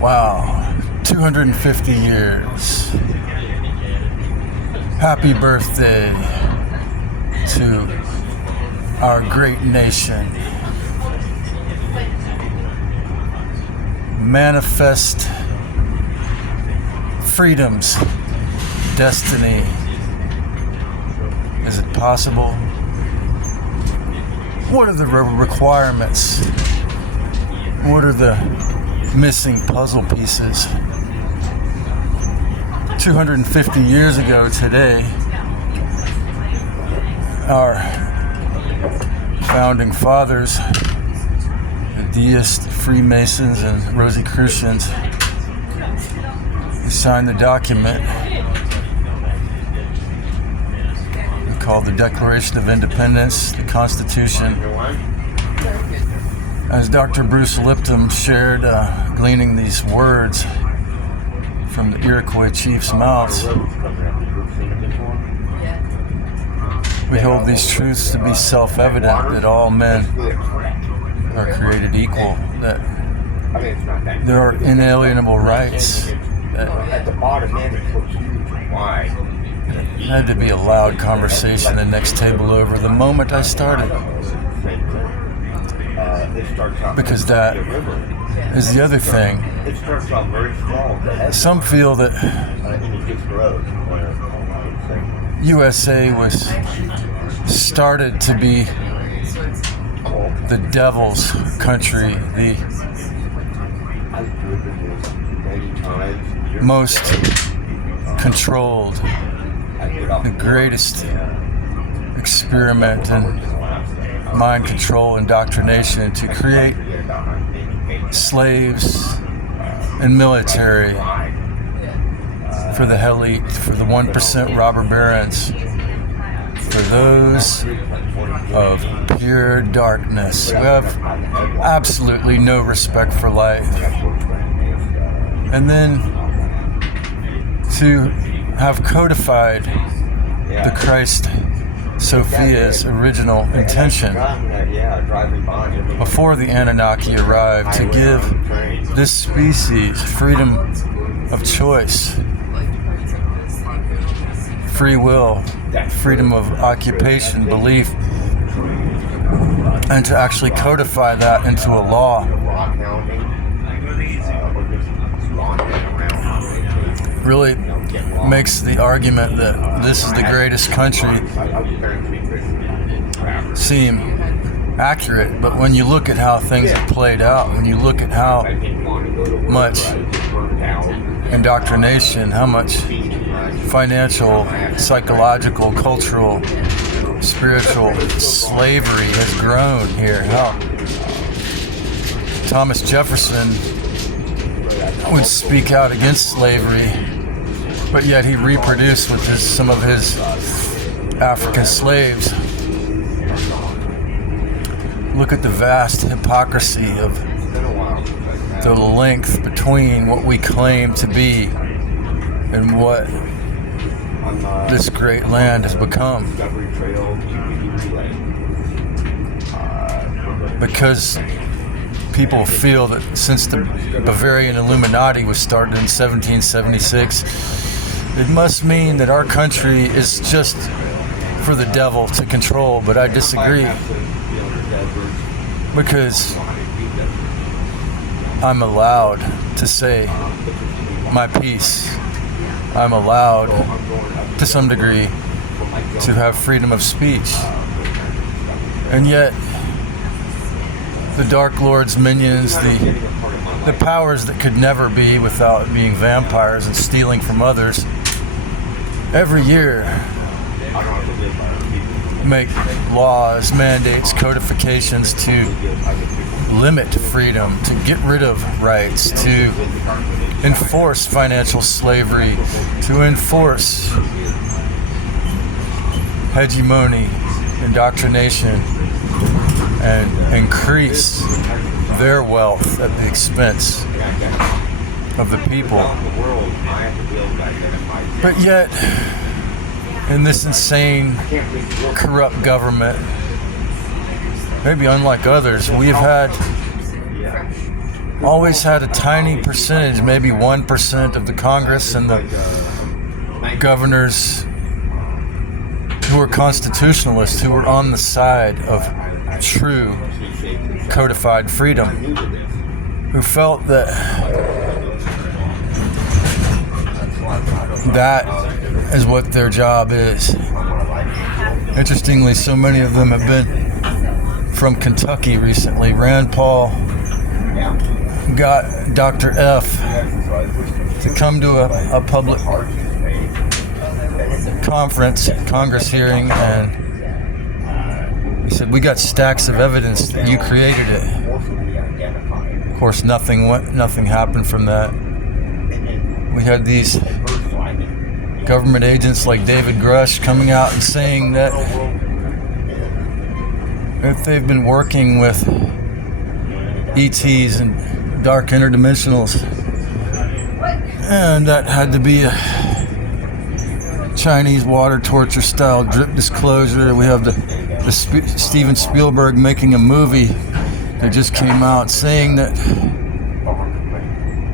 Wow, 250 years. Happy birthday to our great nation. Manifest freedom's destiny. Is it possible? What are the requirements? What are the missing puzzle pieces? 250 years ago today, our founding fathers, the deists, Freemasons, and Rosicrucians, they signed the document called the Declaration of Independence, the Constitution. As Dr. Bruce Lipton shared, gleaning these words from the Iroquois chief's mouths, we hold these truths to be self-evident, that all men are created equal, that there are inalienable rights, that it had to be a loud conversation the next table over the moment I started. Because that is the other thing. Some feel that U.S.A. was started to be the devil's country, the most controlled, the greatest experiment in mind control, indoctrination to create slaves and military for the elite, for the 1% robber barons, for those of pure darkness who have absolutely no respect for life. And then to have codified the Christ Sophia's original intention before the Anunnaki arrived, to give this species freedom of choice, free will, freedom of occupation, belief, and to actually codify that into a law. Really makes the argument that this is the greatest country seem accurate. But when you look at how things have played out, when you look at how much indoctrination, how much financial, psychological, cultural, spiritual slavery has grown here, how Thomas Jefferson would speak out against slavery, but yet he reproduced with some of his African slaves. Look at the vast hypocrisy of the length between what we claim to be and what this great land has become. Because people feel that since the Bavarian Illuminati was started in 1776, it must mean that our country is just for the devil to control. But I disagree, because I'm allowed to say my piece. I'm allowed, to some degree, to have freedom of speech. And yet, the Dark Lord's minions, the powers that could never be without being vampires and stealing from others, every year make laws, mandates, codifications to limit freedom, to get rid of rights, to enforce financial slavery, to enforce hegemony, indoctrination, and increase their wealth at the expense of the people. But yet, in this insane, corrupt government, maybe unlike others, we have had always had a tiny percentage, maybe 1% of the Congress and the governors who were constitutionalists, who were on the side of true codified freedom, who felt that that is what their job is. Interestingly, so many of them have been from Kentucky recently. Rand Paul got Dr. F to come to a public Congress hearing, and he said, "We got stacks of evidence that you created it." Of course, nothing happened from that. We had these government agents like David Grush coming out and saying that if they've been working with ETs and dark interdimensionals, and that had to be a Chinese water torture style drip disclosure. We have the Steven Spielberg making a movie that just came out saying that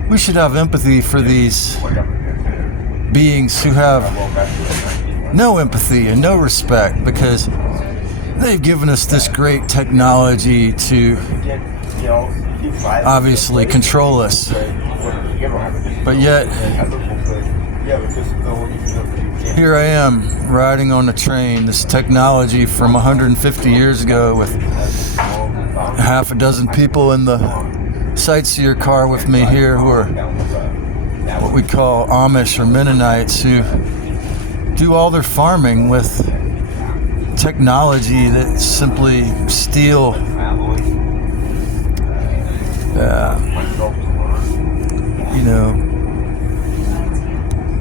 we should have empathy for these beings who have no empathy and no respect, because they've given us this great technology to obviously control us. But yet, here I am riding on a train, this technology from 150 years ago, with half a dozen people in the sightseer car with me here who are what we call Amish or Mennonites, who do all their farming with technology that simply steal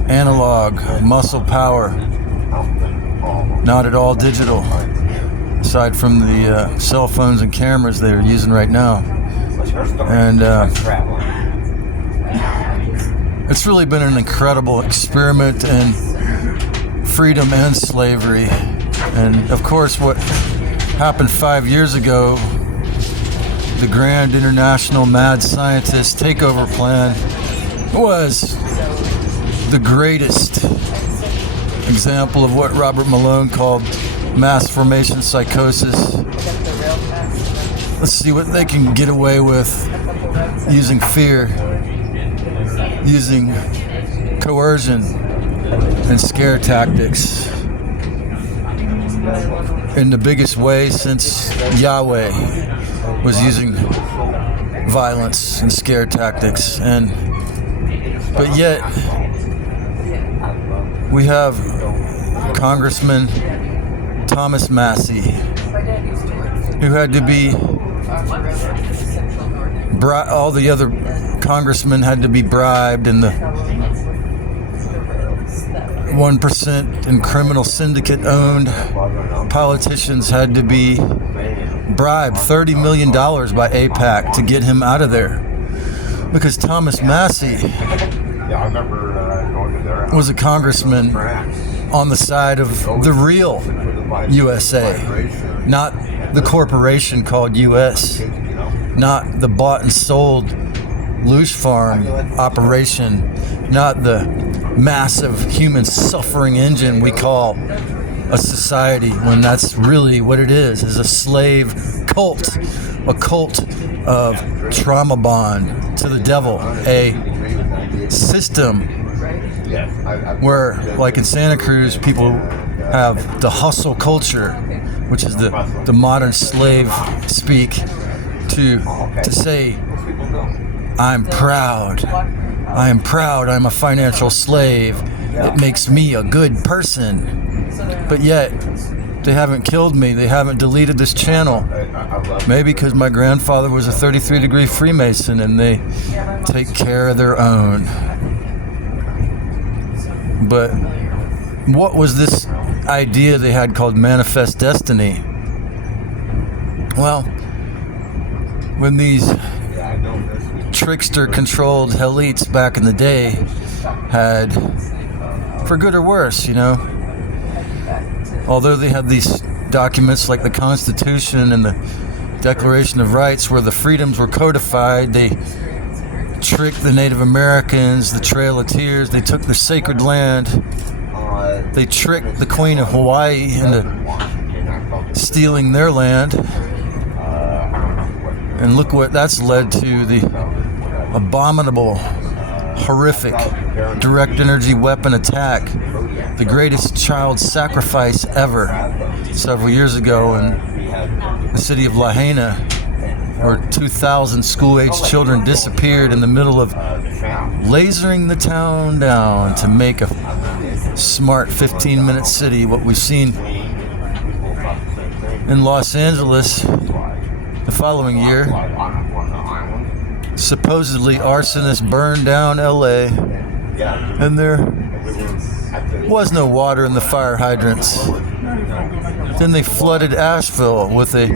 analog muscle power, not at all digital, aside from the cell phones and cameras they're using right now. And it's really been an incredible experiment in freedom and slavery. And of course, what happened 5 years ago, the grand international mad scientist takeover plan, was the greatest example of what Robert Malone called mass formation psychosis. Let's see what they can get away with using fear, using coercion and scare tactics in the biggest way since Yahweh was using violence and scare tactics. But yet we have Congressman Thomas Massey, who had to be all the other congressmen had to be bribed, and the 1% and criminal syndicate owned politicians had to be bribed $30 million by AIPAC to get him out of there, because Thomas Massey was a congressman on the side of the real U.S.A., not the corporation called U.S., not the bought and sold Loosh Farm operation, not the massive human suffering engine we call a society, when that's really what it is a slave cult, a cult of trauma bond to the devil, a system where, like in Santa Cruz, people have the hustle culture, which is the modern slave speak, to say, I'm proud, I'm a financial slave, it makes me a good person. But yet, they haven't killed me, they haven't deleted this channel. Maybe because my grandfather was a 33-degree Freemason and they take care of their own. But what was this idea they had called manifest destiny? Well, when these trickster-controlled elites back in the day had, for good or worse, although they had these documents like the Constitution and the Declaration of Rights where the freedoms were codified, they tricked the Native Americans, the Trail of Tears. They took the sacred land. They tricked the Queen of Hawaii into stealing their land. And look what that's led to, the abominable, horrific direct energy weapon attack, the greatest child sacrifice ever, several years ago in the city of Lahaina, where 2,000 school-aged children disappeared in the middle of lasering the town down to make a smart 15-minute city. What we've seen in Los Angeles the following year, supposedly arsonists burned down LA, and there was no water in the fire hydrants. Then they flooded Asheville with a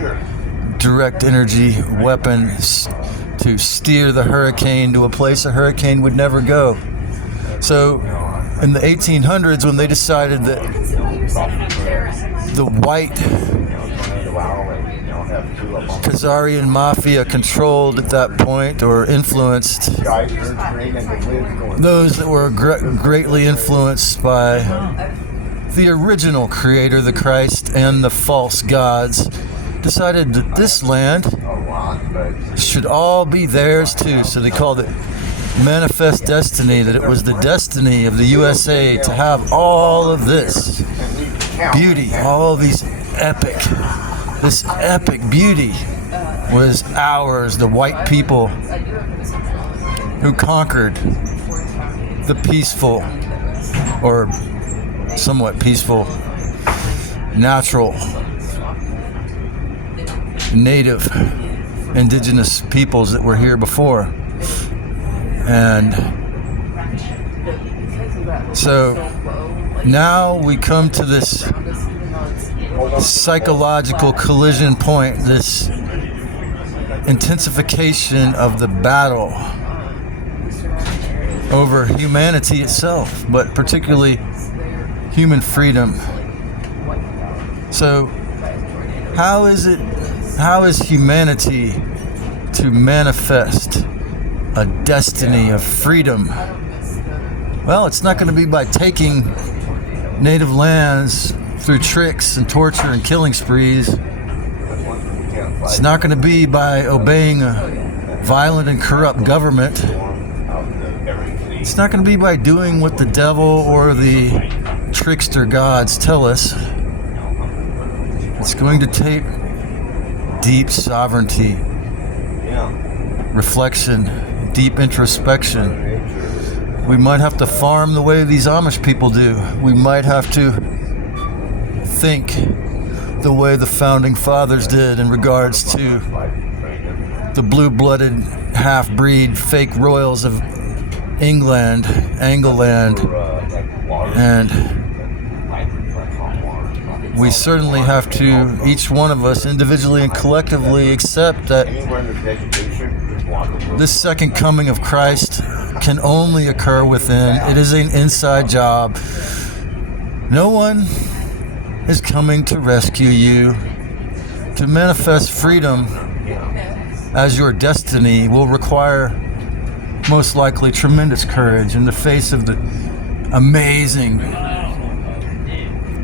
direct energy weapon to steer the hurricane to a place a hurricane would never go. So in the 1800s, when they decided that the white Khazarian mafia controlled at that point, or influenced, those that were greatly influenced by the original creator, the Christ, and the false gods, decided that this land should all be theirs too. So they called it manifest destiny, that it was the destiny of the U.S.A. to have all of this beauty, all of this epic beauty was ours, the white people who conquered the peaceful, or somewhat peaceful, natural, native, indigenous peoples that were here before. And so now we come to this psychological collision point, this intensification of the battle over humanity itself, but particularly human freedom. So how is humanity to manifest a destiny of freedom? Well, it's not going to be by taking native lands through tricks and torture and killing sprees. It's not going to be by obeying a violent and corrupt government. It's not going to be by doing what the devil or the trickster gods tell us. It's going to take deep sovereignty, reflection, deep introspection. We might have to farm the way these Amish people do. We might have to think the way the founding fathers did in regards to the blue-blooded half-breed fake royals of England, Angleland, and we certainly have to, each one of us individually and collectively, accept that this second coming of Christ can only occur within. It is an inside job. No one is coming to rescue you. To manifest freedom as your destiny will require most likely tremendous courage in the face of the amazing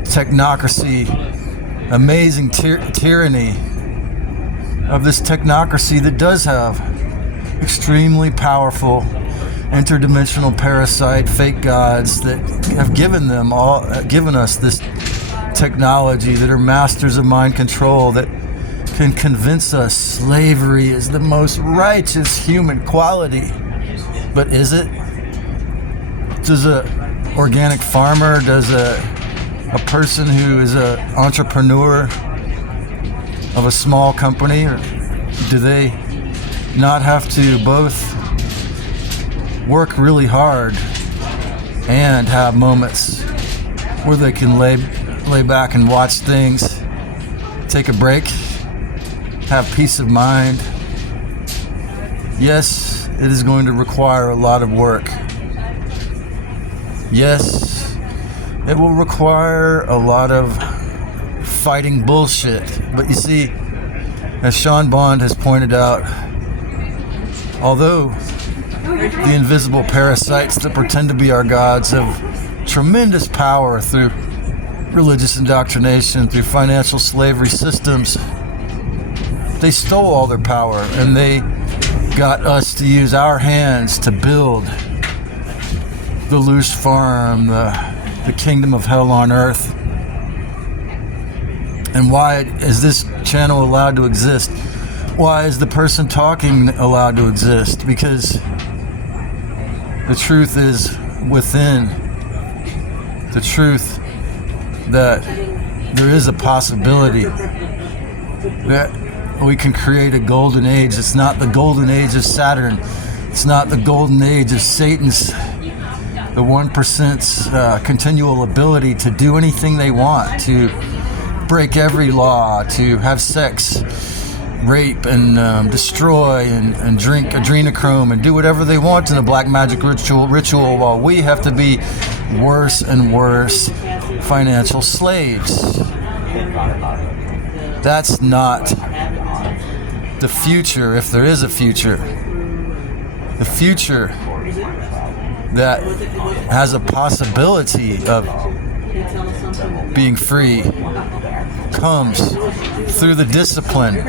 technocracy, amazing tyranny of this technocracy that does have extremely powerful interdimensional parasite fake gods that have given us this technology, that are masters of mind control, that can convince us slavery is the most righteous human quality. But is it? Does a organic farmer, does a person who is an entrepreneur of a small company, or do they not have to both work really hard and have moments where they can lay back and watch things, take a break, have peace of mind? Yes, it is going to require a lot of work. Yes, it will require a lot of fighting bullshit. But you see, as Sean Bond has pointed out, although the invisible parasites that pretend to be our gods have tremendous power through religious indoctrination, through financial slavery systems. They stole all their power, and they got us to use our hands to build the loose farm, the kingdom of hell on earth. And why is this channel allowed to exist? Why is the person talking allowed to exist? Because the truth is within. The truth that there is a possibility that we can create a golden age. It's not the golden age of Saturn. It's not the golden age of Satan's, the 1%'s continual ability to do anything they want, to break every law, to have sex, rape, and destroy, and drink adrenochrome, and do whatever they want in a black magic ritual, while we have to be worse and worse financial slaves. That's not the future, if there is a future. The future that has a possibility of being free comes through the discipline,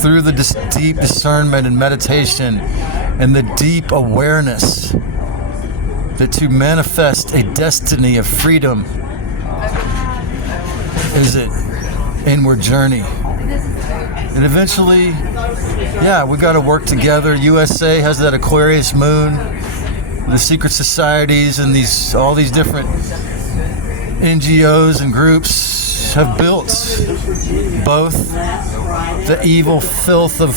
through the deep discernment and meditation, and the deep awareness that to manifest a destiny of freedom is an inward journey. And eventually, we got to work together. U.S.A. has that Aquarius moon, the secret societies, and all these different NGOs and groups have built both the evil filth of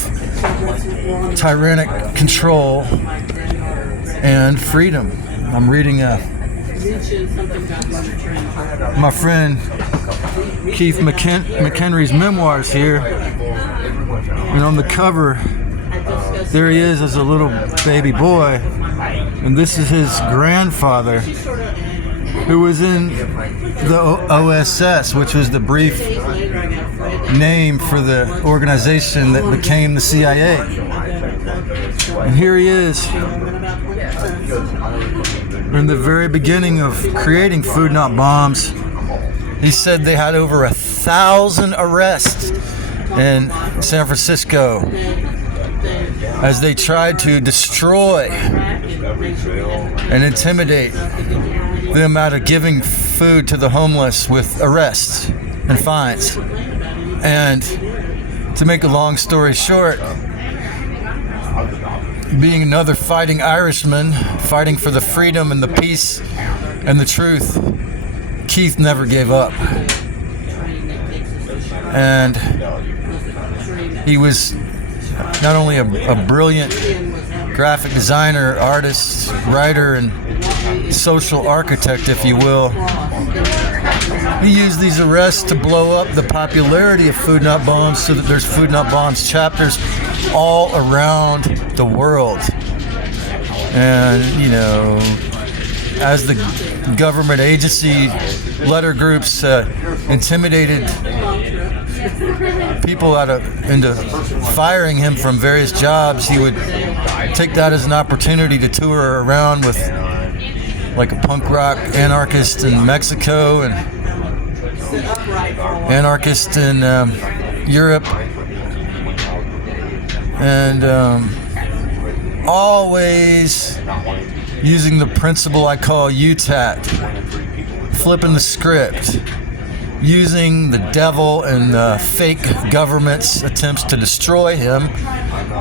tyrannic control and freedom. I'm reading my friend Keith McHenry's memoirs here, and on the cover there he is as a little baby boy, and this is his grandfather, who was in the OSS, which was the brief name for the organization that became the CIA. And here he is in the very beginning of creating Food Not Bombs. He said they had over 1,000 arrests in San Francisco as they tried to destroy and intimidate them out of giving food to the homeless with arrests and fines. And to make a long story short, being another fighting Irishman, fighting for the freedom and the peace and the truth, Keith never gave up. And he was not only a brilliant graphic designer, artist, writer, and social architect, if you will. He used these arrests to blow up the popularity of Food Not Bombs, so that there's Food Not Bombs chapters all around the world. And, as the government agency letter groups intimidated people into firing him from various jobs, he would take that as an opportunity to tour around with like a punk rock anarchist in Mexico and anarchist in Europe, and always using the principle I call UTAT, flipping the script, using the devil and the fake government's attempts to destroy him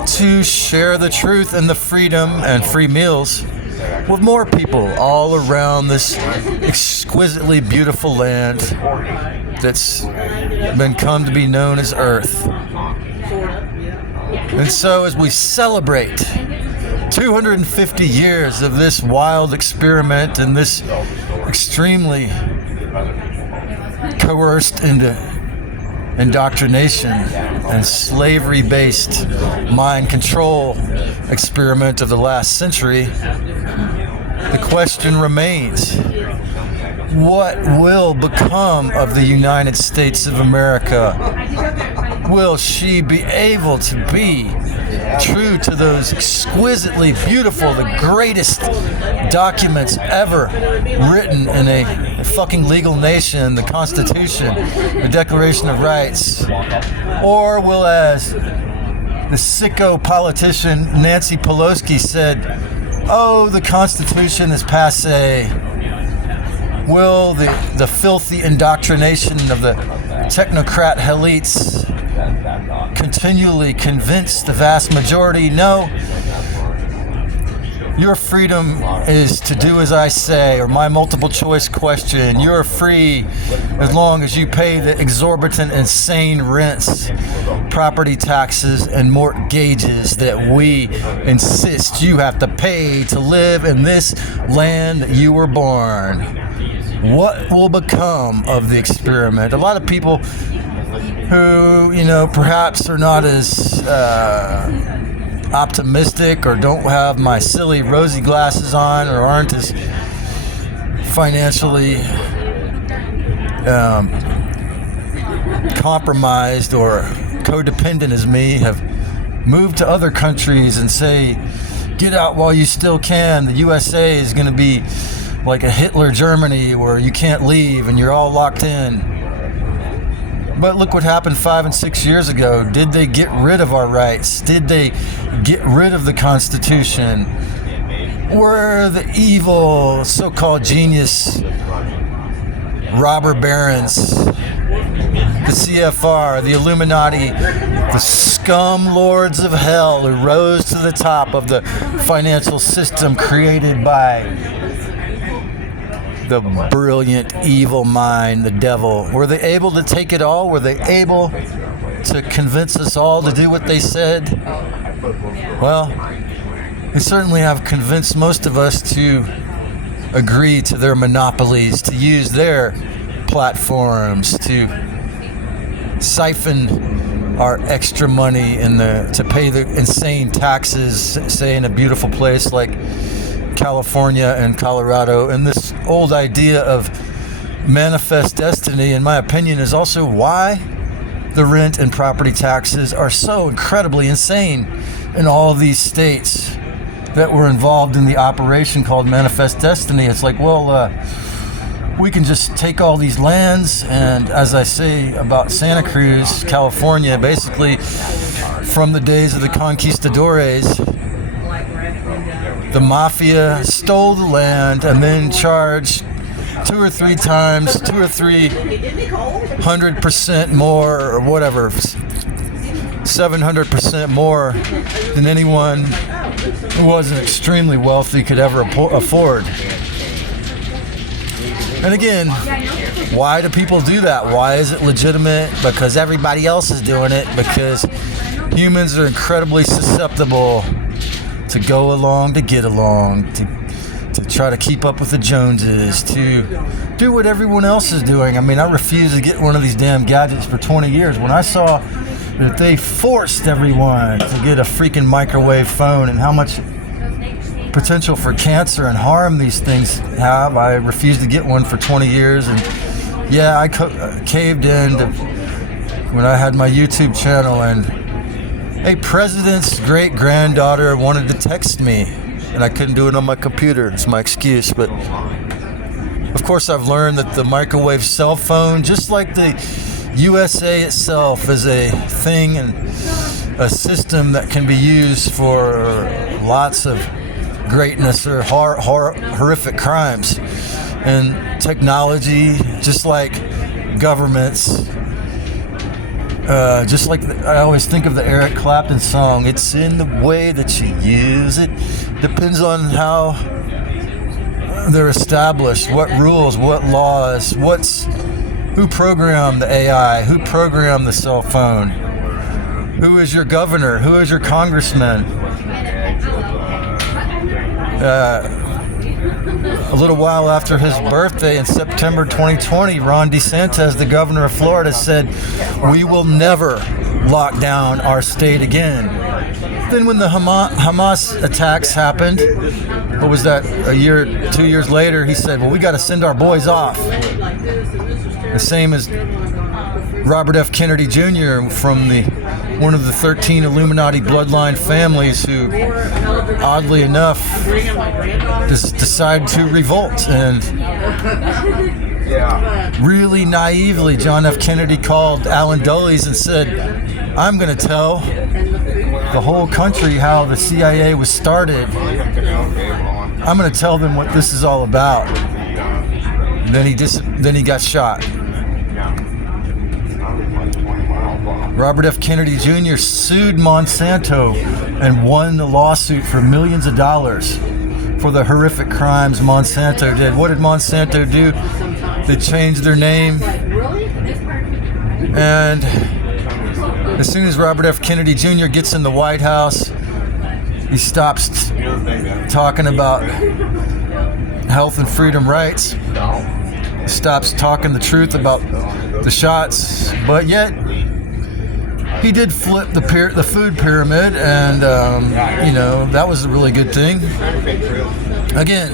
to share the truth and the freedom and free meals with more people all around this exquisitely beautiful land that's been come to be known as Earth. And so as we celebrate 250 years of this wild experiment and this extremely coerced into indoctrination and slavery-based mind control experiment of the last century, the question remains: what will become of the United States of America? Will she be able to be true to those exquisitely beautiful, the greatest documents ever written in a fucking legal nation, the Constitution, the Declaration of Rights? Or will, as the sicko politician Nancy Pelosi said, oh, the Constitution is passé? Will the filthy indoctrination of the technocrat elites continually convince the vast majority? No. Your freedom is to do as I say, or my multiple choice question. You're free as long as you pay the exorbitant, insane rents, property taxes, and mortgages that we insist you have to pay to live in this land that you were born. What will become of the experiment? A lot of people who, perhaps are not as optimistic, or don't have my silly rosy glasses on, or aren't as financially compromised or codependent as me, have moved to other countries and say, get out while you still can. The U.S.A. is going to be like a Hitler Germany where you can't leave and you're all locked in. But look what happened 5 and 6 years ago. Did they get rid of our rights? Did they get rid of the Constitution? Were the evil so-called genius robber barons, the CFR, the Illuminati, the scum lords of hell who rose to the top of the financial system created by the brilliant evil mind, the devil, were they able to take it all? Were they able to convince us all to do what they said? Well, they certainly have convinced most of us to agree to their monopolies, to use their platforms, to siphon our extra money to pay the insane taxes, say in a beautiful place like California and Colorado. And this old idea of manifest destiny, in my opinion, is also why the rent and property taxes are so incredibly insane in all of these states that were involved in the operation called Manifest Destiny. It's like, well, we can just take all these lands, and as I say about Santa Cruz, California, basically from the days of the conquistadores, the mafia stole the land and then charged 2 or 3 times, 200 or 300% more, or whatever, 700% more than anyone who wasn't extremely wealthy could ever afford. And again, why do people do that? Why is it legitimate? Because everybody else is doing it. Because humans are incredibly susceptible to go along, to get along, to try to keep up with the Joneses, to do what everyone else is doing. I mean, I refused to get one of these damn gadgets for 20 years. When I saw that they forced everyone to get a freaking microwave phone and how much potential for cancer and harm these things have, I refused to get one for 20 years. And yeah, I caved in when I had my YouTube channel, and a president's great-granddaughter wanted to text me, and I couldn't do it on my computer. It's my excuse. But of course, I've learned that the microwave cell phone, just like the U.S.A. itself, is a thing and a system that can be used for lots of greatness or horrific crimes. And technology, just like governments, just like I always think of the Eric Clapton song, it's in the way that you use it. Depends on how they're established, what rules, what laws, who programmed the AI, who programmed the cell phone, who is your governor, who is your congressman. A little while after his birthday in September 2020, Ron DeSantis, the governor of Florida, said, "We will never lock down our state again." Then when the Hamas attacks happened, what was that, 2 years later, he said, well, we got to send our boys off. The same as Robert F. Kennedy Jr. from one of the 13 Illuminati bloodline families who, oddly enough, decided to revolt. And really naively, John F. Kennedy called Alan Dulles and said, I'm going to tell the whole country how the CIA was started. I'm going to tell them what this is all about. Then he got shot. Robert F. Kennedy Jr. sued Monsanto and won the lawsuit for millions of dollars for the horrific crimes Monsanto did. What did Monsanto do? They changed their name. And as soon as Robert F. Kennedy Jr. gets in the White House, he stops talking about health and freedom rights. He stops talking the truth about the shots, but yet he did flip the food pyramid, and that was a really good thing. Again,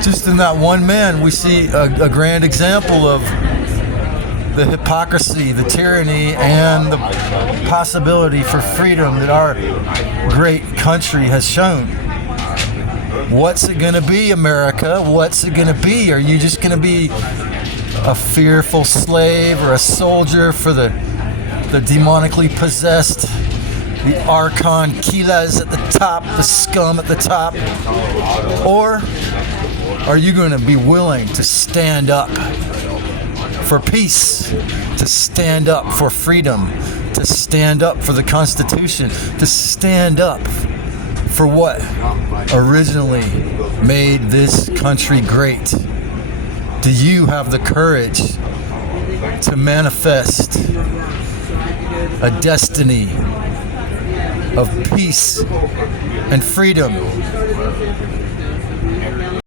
just in that one man, we see a grand example of the hypocrisy, the tyranny, and the possibility for freedom that our great country has shown. What's it going to be, America? What's it going to be? Are you just going to be a fearful slave or a soldier for the demonically possessed, the Archon Kilas at the top, the scum at the top? Or are you going to be willing to stand up for peace, to stand up for freedom, to stand up for the Constitution, to stand up for what originally made this country great? Do you have the courage to manifest a destiny of peace and freedom?